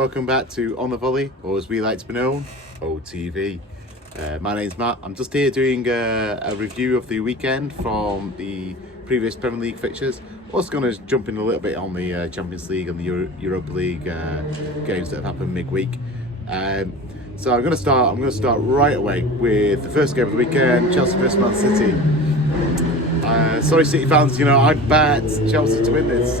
welcome back to On the Volley, or as we like to be known, OTV. My name's Matt. I'm just here doing a review of the weekend from the previous Premier League fixtures. Also going to jump in a little bit on the Champions League and the Europa League games that have happened midweek. So I'm going to start right away with the first game of the weekend, Chelsea vs Man City. Sorry, City fans. I'd bet Chelsea to win this.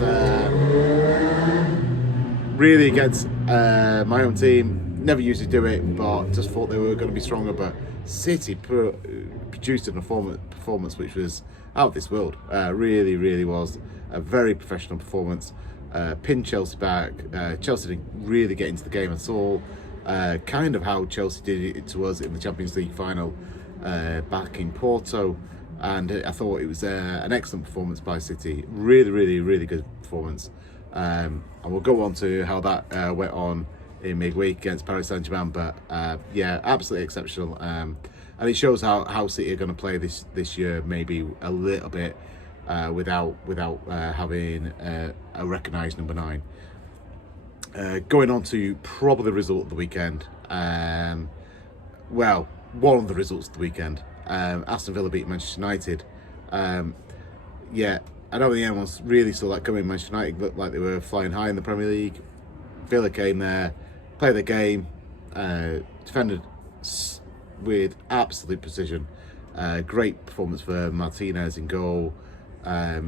Really against my own team. Never usually do it, but just thought they were going to be stronger. But City produced a performance which was out of this world. Really was a very professional performance. Pinned Chelsea back. Chelsea didn't really get into the game at all. Kind of how Chelsea did it to us in the Champions League final back in Porto. And I thought it was an excellent performance by City. Really good performance. And we'll go on to how that went on in midweek against Paris Saint-Germain. But yeah, absolutely exceptional. And it shows how City are going to play this year, maybe a little bit without having a recognised number 9. Going on to probably the result of the weekend. Well, one of the results of the weekend. Aston Villa beat Manchester United. Yeah, I don't think anyone's really saw that coming. Manchester United looked like they were flying high in the Premier League. Villa came there, played the game, defended with absolute precision. Great performance for Martinez in goal. There's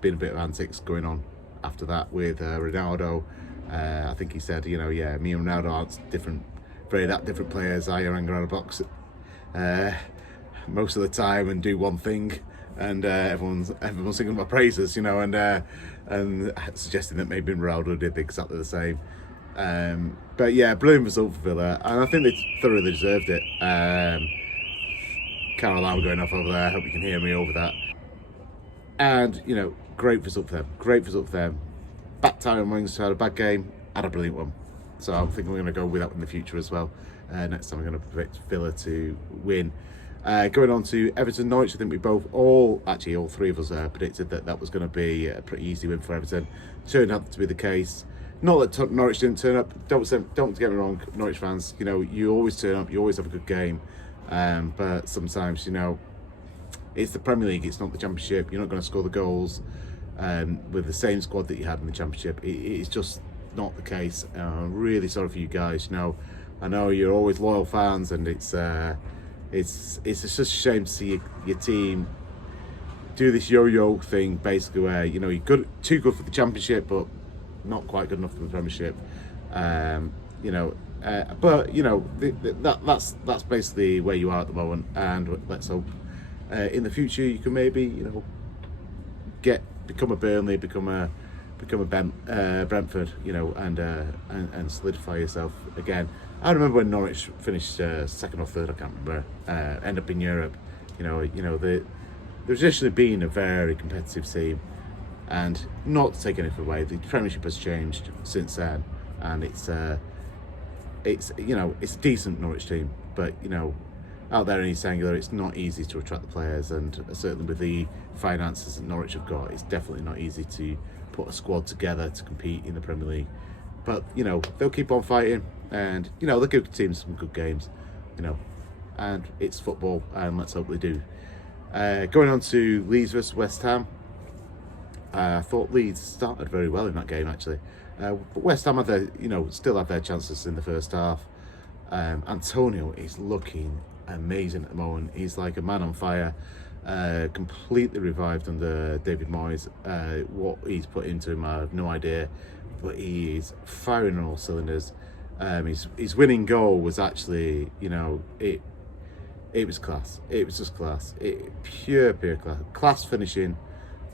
been a bit of antics going on after that with Ronaldo. I think he said, me and Ronaldo aren't very different players. I hang around a box most of the time and do one thing, and everyone's singing my praises, and suggesting that maybe Ronaldo did exactly the same. But yeah, brilliant result for Villa, and I think they thoroughly deserved it. Carol alarm going off over there. I hope you can hear me over that. And great result for them. Back time Wings had a bad game, had a brilliant one. So I think we're going to go with that in the future as well. Next time we're going to predict Villa to win. Going on to Everton Norwich, I think all three of us predicted that was going to be a pretty easy win for Everton. Turned out to be the case. Not that Norwich didn't turn up. Don't get me wrong, Norwich fans. You always turn up. You always have a good game. But sometimes, it's the Premier League. It's not the Championship. You're not going to score the goals with the same squad that you had in the Championship. It's just not the case. I'm really sorry for you guys. I know you're always loyal fans, and it's just a shame to see your team do this yo-yo thing, basically, where you're too good for the Championship, but not quite good enough for the Premiership. That's basically where you are at the moment, and let's hope in the future you can maybe become a Burnley, become a Brentford, and solidify yourself again. I remember when Norwich finished second or third, I can't remember, end up in Europe. They've traditionally been a very competitive team, and not to take anything away, the Premiership has changed since then, and it's a decent Norwich team, but out there in East Anglia, it's not easy to attract the players, and certainly with the finances that Norwich have got, it's definitely not easy to put a squad together to compete in the Premier League. But they'll keep on fighting, and they'll give teams some good games, and it's football, and let's hope they do. Going on to Leeds versus West Ham. I thought Leeds started very well in that game, actually, but West Ham still had their chances in the first half. Antonio is looking amazing at the moment. He's like a man on fire. Completely revived under David Moyes. What he's put into him, I have no idea, but he is firing on all cylinders. His winning goal was actually, it was class. It was just class. Pure class. Class finishing,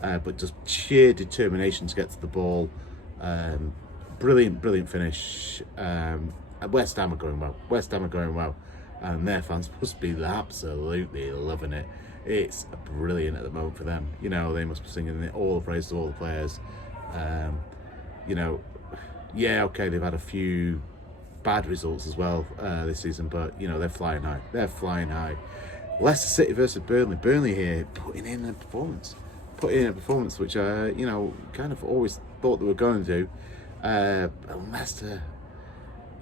but just sheer determination to get to the ball. Brilliant finish. West Ham are going well. And their fans must be absolutely loving it. It's brilliant at the moment for them. They must be singing all the praise to all the players. They've had a few bad results as well this season, but they're flying high. Leicester City versus Burnley here putting in a performance which kind of always thought they were going to do. And Leicester,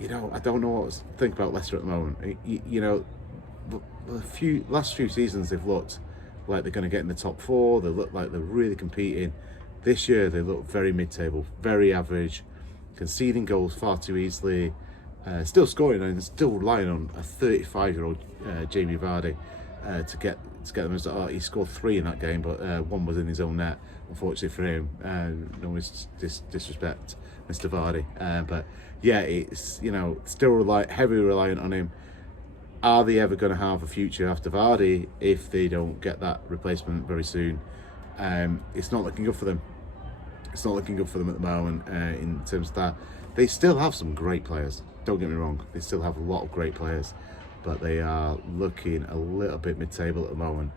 I don't know what to think about Leicester at the moment. The last few seasons they've looked like they're going to get in the top four. They look like they're really competing. This year they look very mid-table, very average, conceding goals far too easily, still scoring and still relying on a 35-year-old Jamie Vardy to get them. He scored 3 in that game, but one was in his own net, unfortunately for him. No disrespect, Mr. Vardy, but yeah, it's still heavily reliant on him. Are they ever going to have a future after Vardy if they don't get that replacement very soon? It's not looking good for them. It's not looking good for them at the moment in terms of that. They still have some great players. Don't get me wrong. They still have a lot of great players, but they are looking a little bit mid-table at the moment,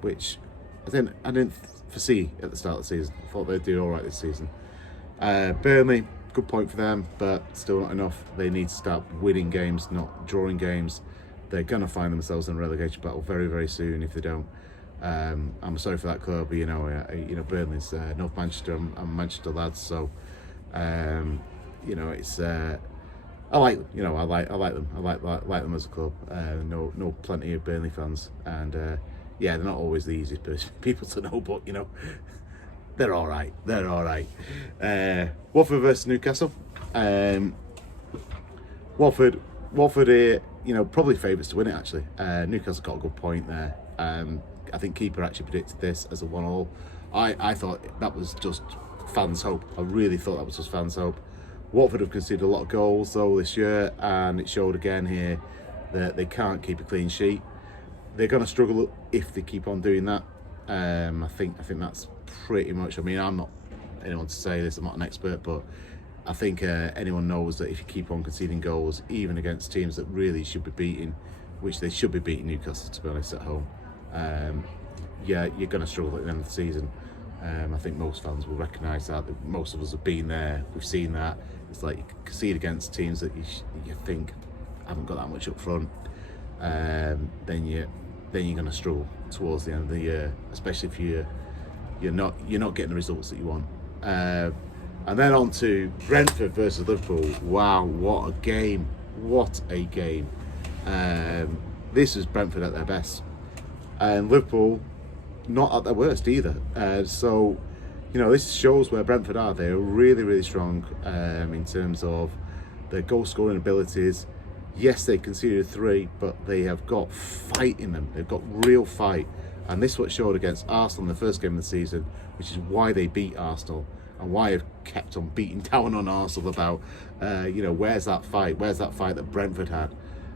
which I didn't foresee at the start of the season. I thought they'd do all right this season. Burnley, good point for them, but still not enough. They need to start winning games, not drawing games. They're going to find themselves in a relegation battle very, very soon if they don't. I'm sorry for that club, but Burnley's North Manchester and Manchester lads, so it's I like them. I like them. I like them as a club. Know plenty of Burnley fans, and they're not always the easiest people to know, but they're all right. They're all right. Watford versus Newcastle. Watford, probably favourites to win it actually. Newcastle got a good point there. I think keeper actually predicted this as a 1-1. I thought that was just fans' hope. I really thought that was just fans' hope. Watford have conceded a lot of goals though this year, and it showed again here that they can't keep a clean sheet. They're going to struggle if they keep on doing that. I think that's pretty much. I mean, I'm not anyone to say this. I'm not an expert, but I think anyone knows that if you keep on conceding goals, even against teams that really should be beating, which they should be beating Newcastle to be honest at home, you're going to struggle at the end of the season. I think most fans will recognise that. Most of us have been there. We've seen that. It's like you concede against teams that you think haven't got that much up front. Then you're going to struggle towards the end of the year, especially if you're not getting the results that you want. And then on to Brentford versus Liverpool. Wow, what a game! What a game! This was Brentford at their best, and Liverpool not at their worst either. So this shows where Brentford are. They're really, really strong in terms of their goal scoring abilities. Yes, they conceded 3, but they have got fight in them. They've got real fight. And this is what showed against Arsenal in the first game of the season, which is why they beat Arsenal and why I've kept on beating down on Arsenal about, where's that fight? Where's that fight that Brentford had?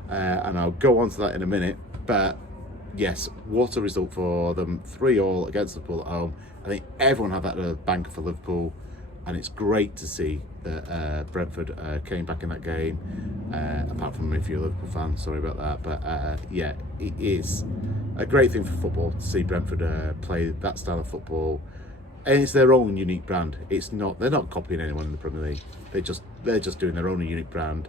And I'll go on to that in a minute. But yes, what a result for them. 3-3 against Liverpool at home. I think everyone had that at a banker for Liverpool. And it's great to see that Brentford came back in that game, apart from if you're a Liverpool fan, sorry about that. But it is a great thing for football to see Brentford play that style of football. And it's their own unique brand. They're not copying anyone in the Premier League. They're just doing their own unique brand.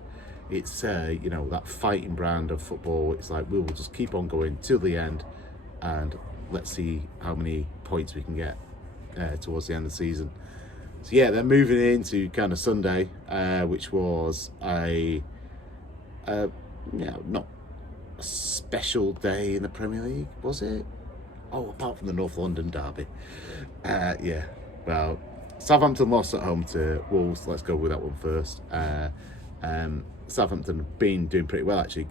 It's that fighting brand of football. It's like we will just keep on going till the end, and let's see how many points we can get towards the end of the season. So yeah, they're moving into kind of Sunday, which was not a special day in the Premier League, was it? Oh, apart from the North London derby. Well, Southampton lost at home to Wolves. Let's go with that one first. Southampton have been doing pretty well actually,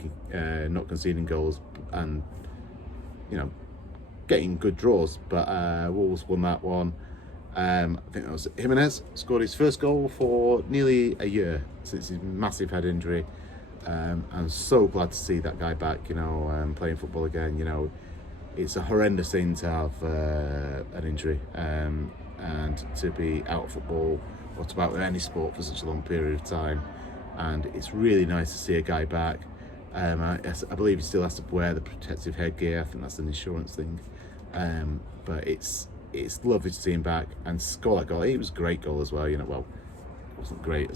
not conceding goals and getting good draws, but Wolves won that one. I think that was Jimenez scored his first goal for nearly a year since his massive head injury. I'm so glad to see that guy back, playing football again. It's a horrendous thing to have an injury and to be out of football or to be out with any sport for such a long period of time. And it's really nice to see a guy back. I believe he still has to wear the protective headgear. I think that's an insurance thing. But it's lovely to see him back and score that goal. It was a great goal as well. Well, it wasn't great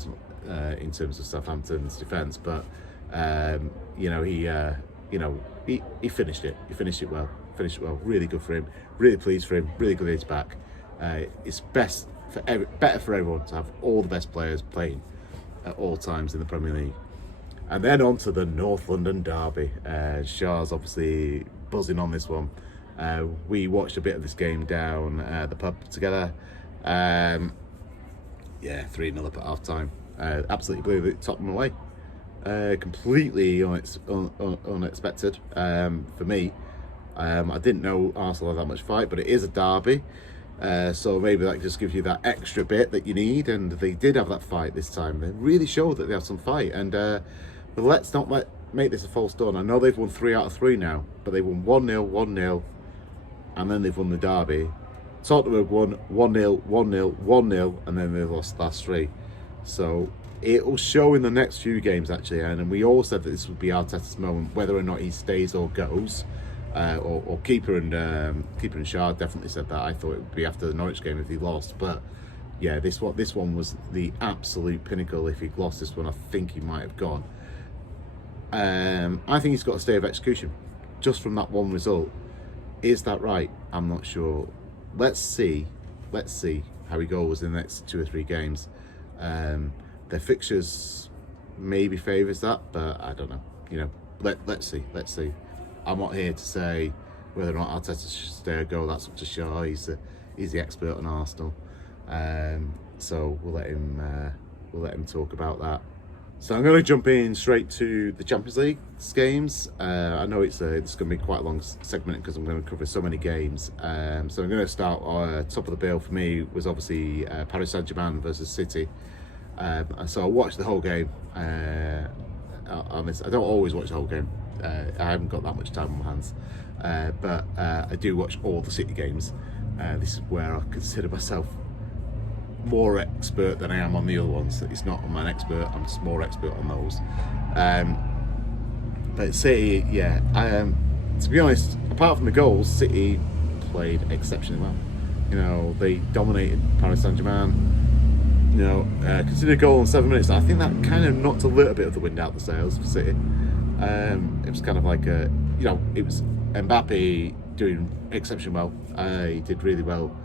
in terms of Southampton's defence, but he finished it. He finished it well. Really good for him. Really pleased for him. Really glad he's back. His best better for everyone to have all the best players playing at all times in the Premier League. And then on to the North London derby. Shah's obviously buzzing on this one. We watched a bit of this game down the pub together. 3-0 up at half time. Absolutely blew Tottenham away. Completely unexpected for me. I didn't know Arsenal had that much fight, but it is a derby. So maybe that just gives you that extra bit that you need, and they did have that fight this time. They really showed that they have some fight, and but let's not make this a false dawn. I know they've won 3 out of 3 now, but they won 1-0, 1-0, and then they've won the derby. Tottenham have won 1-0, 1-0, 1-0, and then they've lost the last 3. So it will show in the next few games actually, and we all said that this would be Arteta's moment, whether or not he stays or goes. Or Keeper and Shah definitely said that. I thought it would be after the Norwich game if he lost, but yeah, this one was the absolute pinnacle. If he'd lost this one, I think he might have gone. I think he's got a stay of execution just from that one result. Is that right? I'm not sure. Let's see how he goes in the next 2 or 3 games. Their fixtures maybe favours that, but I don't know. You know, let's see. I'm not here to say whether or not Arteta should stay or go. That's up to Shah. He's the expert on Arsenal, so we'll let him talk about that. So I'm going to jump in straight to the Champions League games. I know it's going to be quite a long segment because I'm going to cover so many games. So I'm going to start top of the bill for me was obviously Paris Saint-Germain versus City. So I watched the whole game on this. I don't always watch the whole game. I haven't got that much time on my hands, but I do watch all the City games. This is where I consider myself more expert than I am on the other ones. It's not I'm an expert, I'm just more expert on those. But City, yeah, to be honest, apart from the goals, City played exceptionally well. You know, they dominated Paris Saint-Germain. You know, considered a goal in 7 minutes. I think that kind of knocked a little bit of the wind out the sails for City. It was kind of like it was Mbappe doing exceptionally well. He did really well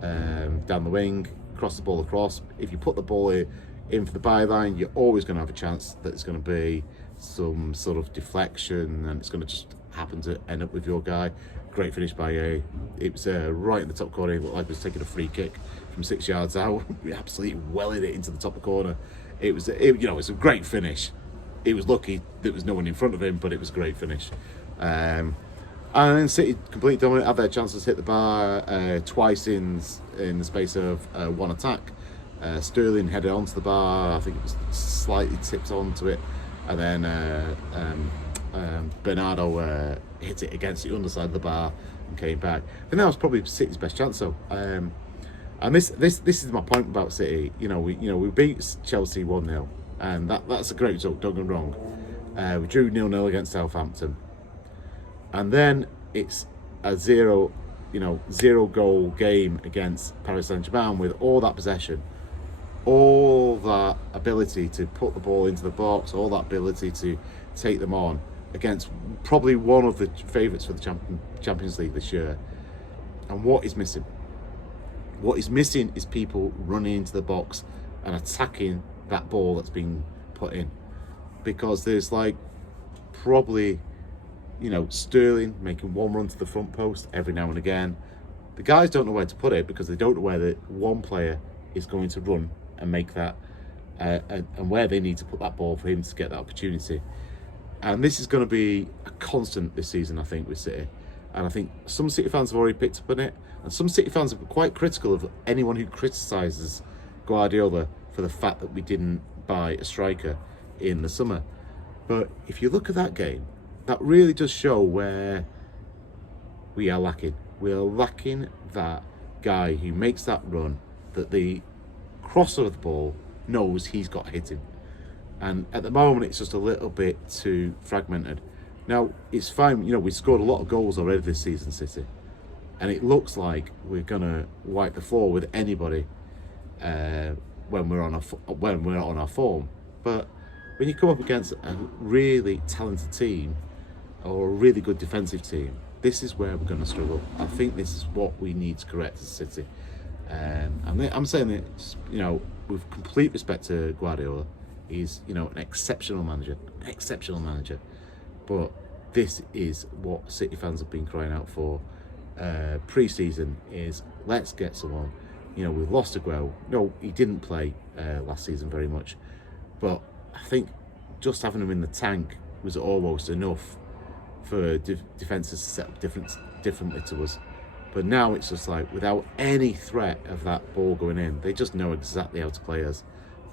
down the wing, crossed the ball across. If you put the ball in for the byline, you're always going to have a chance that it's going to be some sort of deflection, and it's going to just happen to end up with your guy. Great finish by it was right in the top corner. It looked like he was taking a free kick from 6 yards out. We absolutely wellied it into the top of the corner. It was a great finish. He was lucky there was no one in front of him, but it was a great finish. And then City completely dominant, had their chances, hit the bar twice in the space of one attack. Sterling headed onto the bar. I think it was slightly tipped onto it, and then Bernardo hit it against the underside of the bar and came back. I think that was probably City's best chance, though. And this is my point about City. We beat Chelsea 1-0. And that's a great result, don't get me wrong. We drew 0-0 against Southampton. And then it's a zero goal game against Paris Saint-Germain with all that possession, all that ability to put the ball into the box, all that ability to take them on against probably one of the favourites for the Champions League this year. And what is missing? What is missing is people running into the box and attacking that ball that's being put in, because there's probably Sterling making one run to the front post every now and again. The guys don't know where to put it because they don't know where the one player is going to run and make that and where they need to put that ball for him to get that opportunity. And this is going to be a constant this season, I think, with City. And I think some City fans have already picked up on it, and some City fans are quite critical of anyone who criticises Guardiola for the fact that we didn't buy a striker in the summer. But if you look at that game, that really does show where we are lacking. We are lacking that guy who makes that run, that the crosser of the ball knows he's got hitting. And at the moment, it's just a little bit too fragmented. Now, it's fine. We scored a lot of goals already this season, City. And it looks like we're going to wipe the floor with anybody when we're on our form. But when you come up against a really talented team or a really good defensive team, this is where we're going to struggle. I think this is what we need to correct as City. I'm saying that, you know, with complete respect to Guardiola, he's, you know, an exceptional manager, but this is what City fans have been crying out for pre-season, is let's get someone. You know, we've lost Aguero. No, he didn't play last season very much, but I think just having him in the tank was almost enough for defences to set up differently to us. But now it's just like, without any threat of that ball going in, they just know exactly how to play us.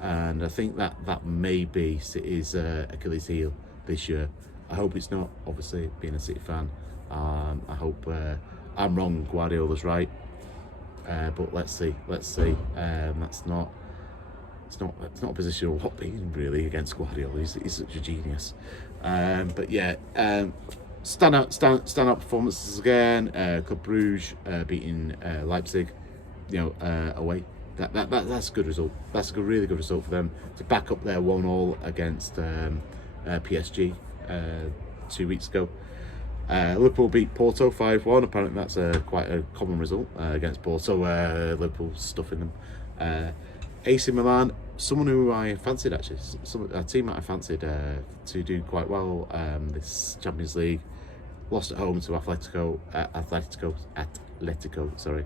And I think that may be City's Achilles heel this year. I hope it's not, obviously, being a City fan. I hope I'm wrong, Guardiola's right. But let's see. It's not a position of what being really against Guardiola. He's such a genius. But yeah, stand up performances again. Club Brugge beating Leipzig, you know, away. That's a good result. That's a really good result for them to back up their 1-1 against PSG 2 weeks ago. Liverpool beat Porto 5-1. Apparently that's quite a common result against Porto. Liverpool stuffing them. AC Milan, someone who I fancied actually, a team that I fancied to do quite well this Champions League, lost at home to Atletico. Sorry.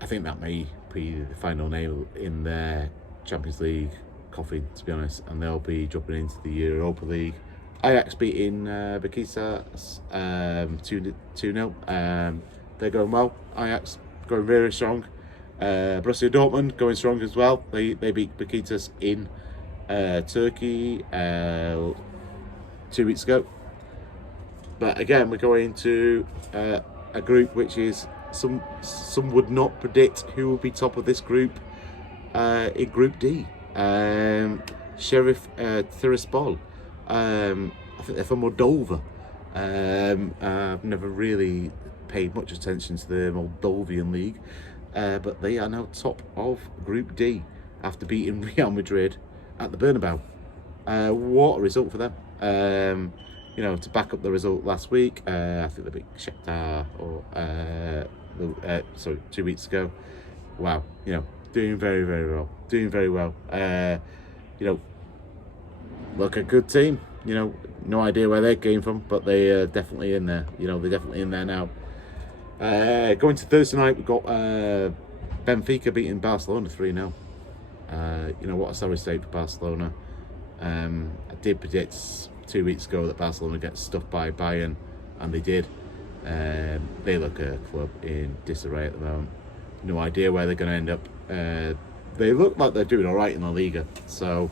I think that may be the final nail in their Champions League coffin, to be honest, and they'll be dropping into the Europa League. Ajax beating Besiktas 2-0. They're going well. Ajax going very strong. Borussia Dortmund going strong as well. They beat Besiktas in Turkey 2 weeks ago. But again, we're going to a group which is some would not predict who will be top of this group in Group D. Sheriff Tiraspol. I think they're from Moldova. I've never really paid much attention to the Moldovan league, but they are now top of Group D after beating Real Madrid at the Bernabeu. What a result for them. You know, to back up the result last week, I think they beat Shakhtar 2 weeks ago. Wow, you know, doing very well. You know, look, a good team. You know, no idea where they came from, but they are definitely in there. You know, they're definitely in there now. Going to Thursday night, we've got Benfica beating Barcelona 3-0. You know, what a sorry state for Barcelona. I did predict 2 weeks ago that Barcelona gets stuffed by Bayern, and they did. They look a club in disarray at the moment. No idea where they're going to end up. They look like they're doing all right in La Liga, so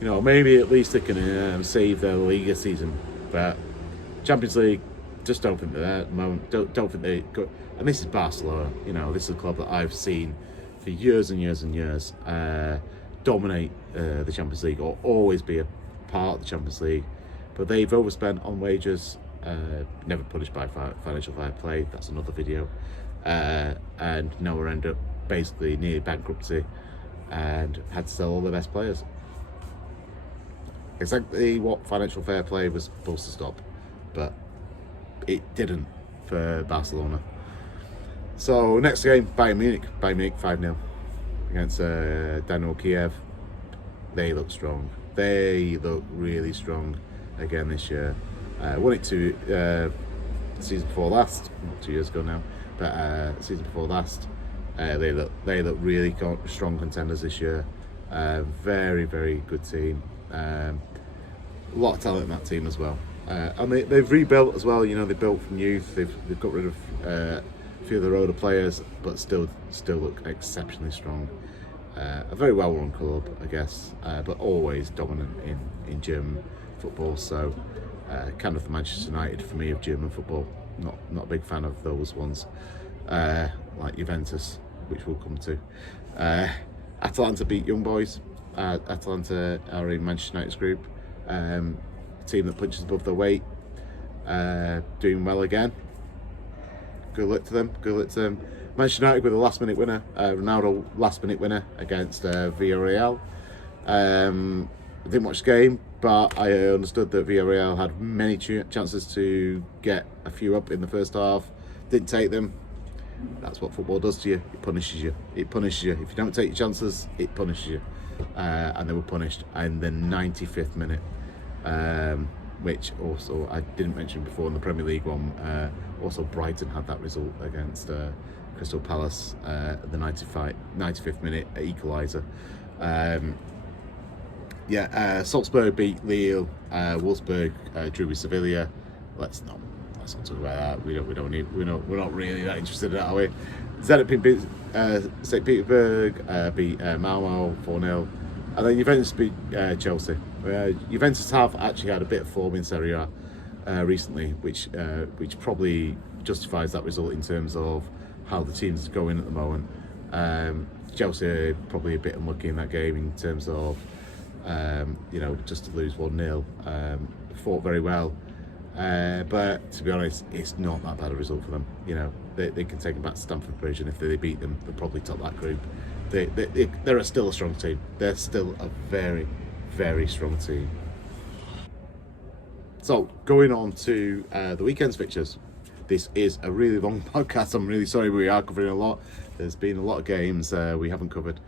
you know, maybe at least they can save their La Liga season. But Champions League, just don't think they're there at the moment. Don't think they go. And this is Barcelona. You know, this is a club that I've seen for years and years and years dominate the Champions League, or always be a part of the Champions League. But they've overspent on wages, never punished by financial fair play. That's another video. And now we're end up basically near bankruptcy and had to sell all the best players. Exactly what financial fair play was supposed to stop, but it didn't for Barcelona. So next game, Bayern Munich 5-0 against Dynamo Kiev. They look strong. They look really strong again this year. Won it season before last, not 2 years ago now, but season before last. They look really strong contenders this year. Very, very good team. A lot of talent in that team as well. And they've rebuilt as well. You know, they built from youth. They've got rid of a few of their older players, but still look exceptionally strong. A very well-run club, I guess, but always dominant in German football. So, kind of the Manchester United for me of German football. Not a big fan of those ones, like Juventus, which we'll come to. Atalanta beat Young Boys. Atalanta are in Manchester United's group. A team that punches above their weight. Doing well again. Good luck to them. Manchester United with a last-minute winner. Ronaldo last-minute winner against Villarreal. I didn't watch the game, but I understood that Villarreal had many chances to get a few up in the first half. Didn't take them. That's what football does to you. It punishes you. It punishes you. If you don't take your chances, it punishes you. And they were punished in the 95th minute, which also I didn't mention before in the Premier League one. Also, Brighton had that result against Crystal Palace, the 95th minute equaliser. Salzburg beat Lille. Wolfsburg drew with Sevilla. Let's not talk about that. We're not really that interested in that, are we? Zenit beat St. Petersburg, beat Malmo 4-0, and then Juventus beat Chelsea. Juventus have actually had a bit of form in Serie A recently, which probably justifies that result in terms of how the team's going at the moment. Chelsea are probably a bit unlucky in that game in terms of just to lose 1-0. Fought very well. But to be honest, it's not that bad a result for them. They can take them back to Stamford Bridge, and if they beat them, they'll probably top that group. They're still a strong team. They're still a very, very strong team. So, going on to the weekend's fixtures. This is a really long podcast. I'm really sorry, we are covering a lot. There's been a lot of games we haven't covered.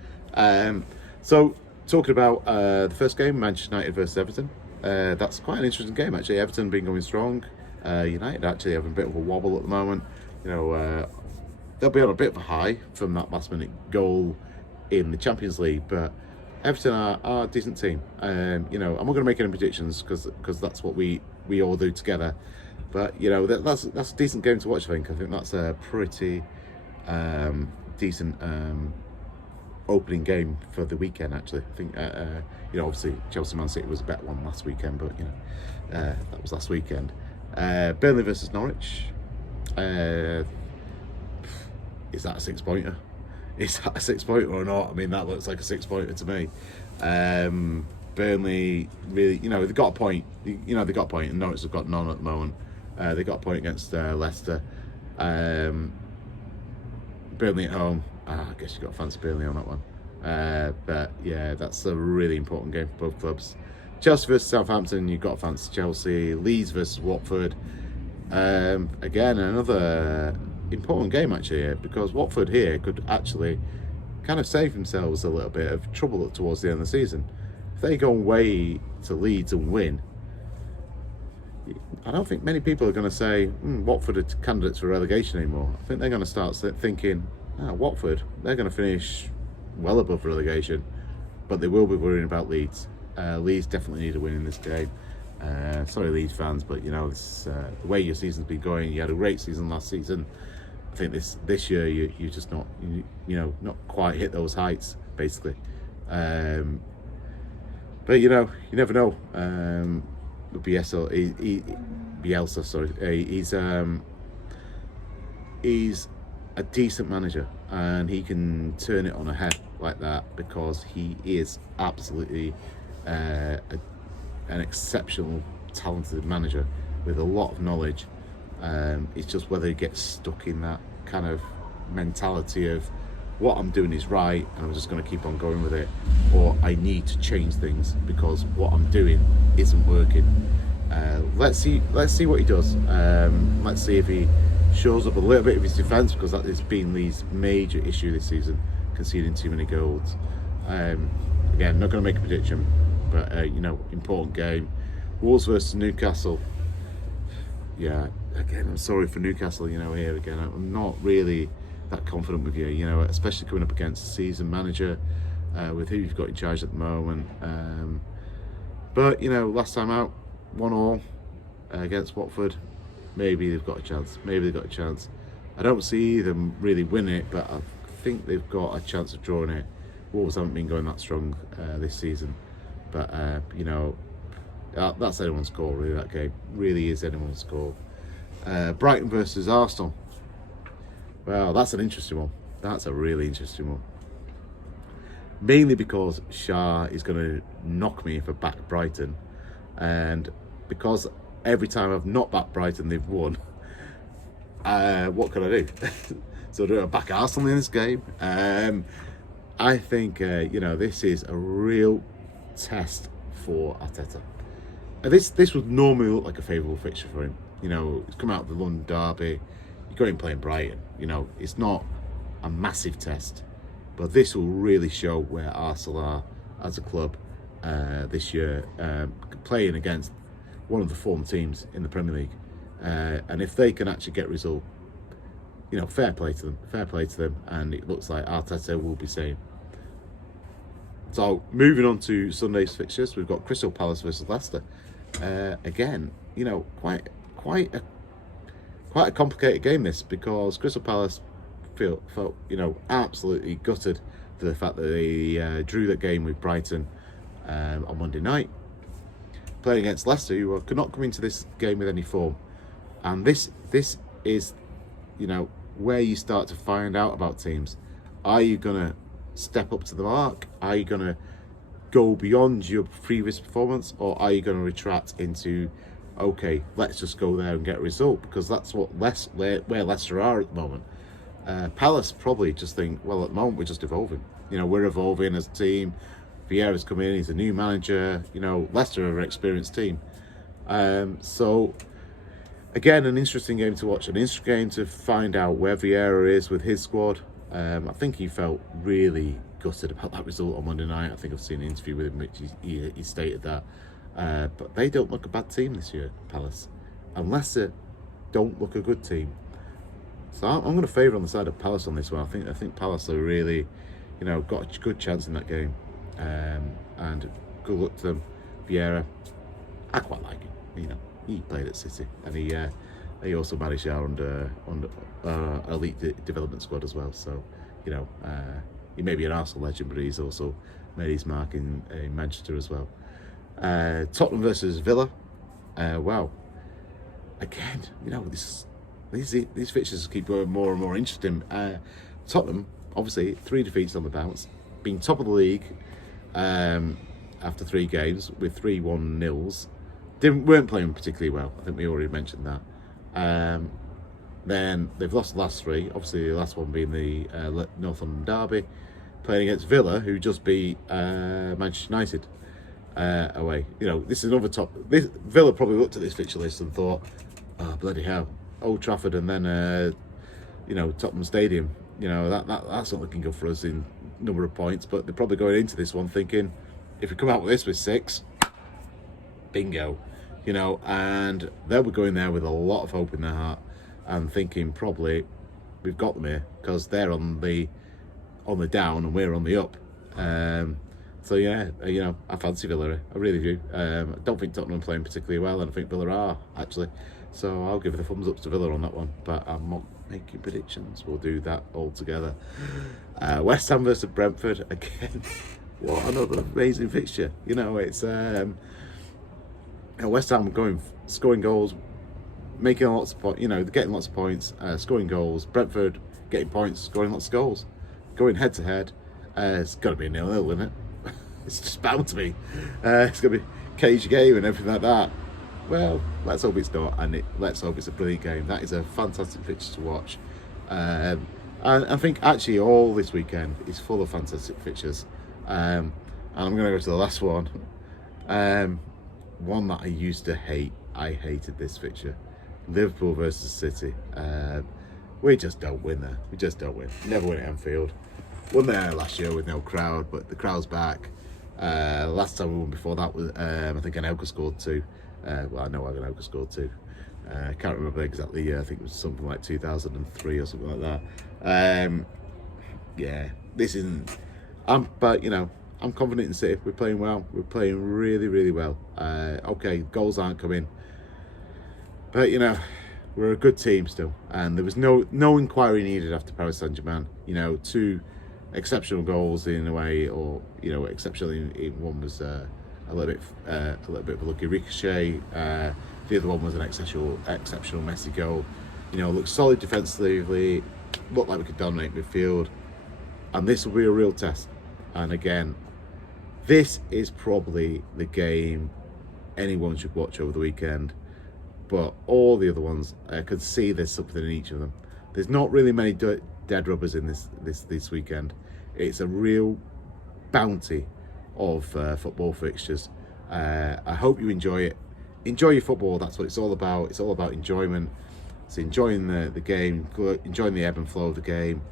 So, talking about the first game, Manchester United versus Everton. That's quite an interesting game, actually. Everton been going strong. United actually having a bit of a wobble at the moment. They'll be on a bit of a high from that last-minute goal in the Champions League, but Everton are a decent team. I'm not going to make any predictions because that's what we all do together. But that's a decent game to watch. I think that's a pretty decent opening game for the weekend. Actually, I think obviously Chelsea Man City was a better one last weekend, but that was last weekend. Burnley versus Norwich. Is that a 6-pointer? Is that a 6-pointer or not? I mean, that looks like a 6-pointer to me. Burnley really, they've got a point. They've got a point, and Norwich have got none at the moment. They got a point against Leicester. Burnley at home. I guess you've got to fancy Burnley on that one. But yeah, that's a really important game for both clubs. Chelsea versus Southampton, you've got to fancy Chelsea. Leeds versus Watford. Again, another important game actually here, because Watford here could actually kind of save themselves a little bit of trouble towards the end of the season. If they go away to Leeds and win, I don't think many people are going to say Watford are candidates for relegation anymore. I think they're going to start thinking, Watford, they're going to finish well above relegation, but they will be worrying about Leeds. Leeds definitely need a win in this game. Sorry, Leeds fans, but this the way your season's been going. You had a great season last season. I think this year you just not not quite hit those heights basically. But you never know. Bielsa, sorry, he's a decent manager, and he can turn it on a head like that because he is absolutely an exceptional, talented manager with a lot of knowledge. It's just whether he gets stuck in that kind of mentality of what I'm doing is right and I'm just going to keep on going with it, or I need to change things because what I'm doing isn't working. Let's see what he does. Let's see if he shows up a little bit of his defence, because that has been Lee's major issue this season, conceding too many goals. Again, not going to make a prediction, but important game. Wolves versus Newcastle. Yeah, again, I'm sorry for Newcastle. Here again, I'm not really that confident with you. Especially coming up against a seasoned manager with who you've got in charge at the moment. But last time out, 1-1 against Watford. Maybe they've got a chance. I don't see them really win it, but I think they've got a chance of drawing it. Wolves haven't been going that strong this season, but that's anyone's call, really. That game really is anyone's call. Brighton versus Arsenal. Well, that's an interesting one. That's a really interesting one. Mainly because Shah is going to knock me if I back Brighton, and because every time I've not backed Brighton, they've won. What can I do? So do I back Arsenal in this game? I think this is a real test for Arteta. This would normally look like a favourable fixture for him. He's come out of the London derby. you're going playing Brighton. You know, it's not a massive test, but this will really show where Arsenal are as a club this year, playing against one of the form teams in the Premier League. And if they can actually get a result, you know, fair play to them, and it looks like Arteta will be saying. So moving on to Sunday's fixtures, we've got Crystal Palace versus Leicester. Again, you know, quite a complicated game this, because Crystal Palace felt you know, absolutely gutted for the fact that they drew that game with Brighton on Monday night, playing against Leicester, who could not come into this game with any form. And this is, you know, where you start to find out about teams. Are you gonna step up to the mark? Are you gonna go beyond your previous performance, or are you gonna retract into, okay, let's just go there and get a result? Because that's what where Leicester are at the moment. Palace probably just think, well, at the moment we're just evolving. You know, we're evolving as a team. Vieira's come in, he's a new manager. You know, Leicester are an experienced team. So again, an interesting game to watch, an interesting game to find out where Vieira is with his squad. I think he felt really gutted about that result on Monday night. I think I've seen an interview with him which he stated that. But they don't look a bad team this year, Palace. And Leicester don't look a good team. So I'm going to favour on the side of Palace on this one. I think Palace are really, you know, got a good chance in that game. And good luck to them. Vieira, I quite like him. You know, he played at City, and he also managed our under elite development squad as well. So, you know, he may be an Arsenal legend, but he's also made his mark in Manchester as well. Tottenham versus Villa. Wow. Again, you know, these fixtures keep going more and more interesting. Tottenham, obviously, 3 defeats on the bounce, being top of the league after 3 games with 3-1-0s. Weren't playing particularly well. I think we already mentioned that. Then they've lost the last 3. Obviously, the last one being the North London derby, playing against Villa, who just beat Manchester United away. You know, this is another top. Villa probably looked at this fixture list and thought, "Oh, bloody hell, Old Trafford and then you know, Tottenham Stadium. You know, that's not looking good for us in number of points." But they're probably going into this one thinking, if we come out with this with 6, bingo. You know, and they were going there with a lot of hope in their heart and thinking probably we've got them here because they're on the down and we're on the up. So yeah, you know, I fancy Villa. I really do. I don't think Tottenham are playing particularly well, and I think Villa are actually. So I'll give the thumbs up to Villa on that one. But I'm not making predictions. We'll do that all together. West Ham versus Brentford again. What another amazing fixture. You know, it's West Ham scoring goals, making lots of points. You know, getting lots of points, scoring goals. Brentford getting points, scoring lots of goals, going head to head. It's got to be a 0-0, isn't it? It's just bound to be. It's going to be cage game and everything like that. Well, let's hope it's not, and let's hope it's a brilliant game. That is a fantastic fixture to watch. And I think actually all this weekend is full of fantastic fixtures. And I'm going to go to the last one. One that I used to hate. I hated this fixture. Liverpool versus City. We just don't win there. We just don't win. Never win at Anfield. Won there last year with no crowd, but the crowd's back. Last time we won before that was, I think Anelka scored 2. Well, I know Anelka scored 2. I can't remember exactly. I think it was something like 2003 or something like that. Yeah, this isn't. But you know, I'm confident in City. We're playing well. We're playing really, really well. Okay, goals aren't coming, but you know, we're a good team still. And there was no inquiry needed after Paris Saint-Germain. You know, 2 exceptional goals in a way, or you know, exceptionally. One was a little bit of a lucky ricochet. The other one was an exceptional Messi goal. You know, looked solid defensively. Looked like we could dominate midfield, and this will be a real test. And again, this is probably the game anyone should watch over the weekend. But all the other ones, I could see there's something in each of them. There's not really many dead rubbers in this weekend. It's a real bounty of football fixtures. I hope you enjoy it. Enjoy your football. That's what it's all about. It's all about enjoyment. It's enjoying the game, enjoying the ebb and flow of the game.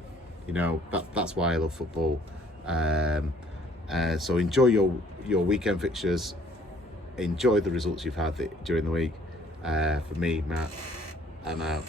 You know, that's why I love football. So enjoy your weekend fixtures. Enjoy the results you've had during the week. For me, Matt, I'm out.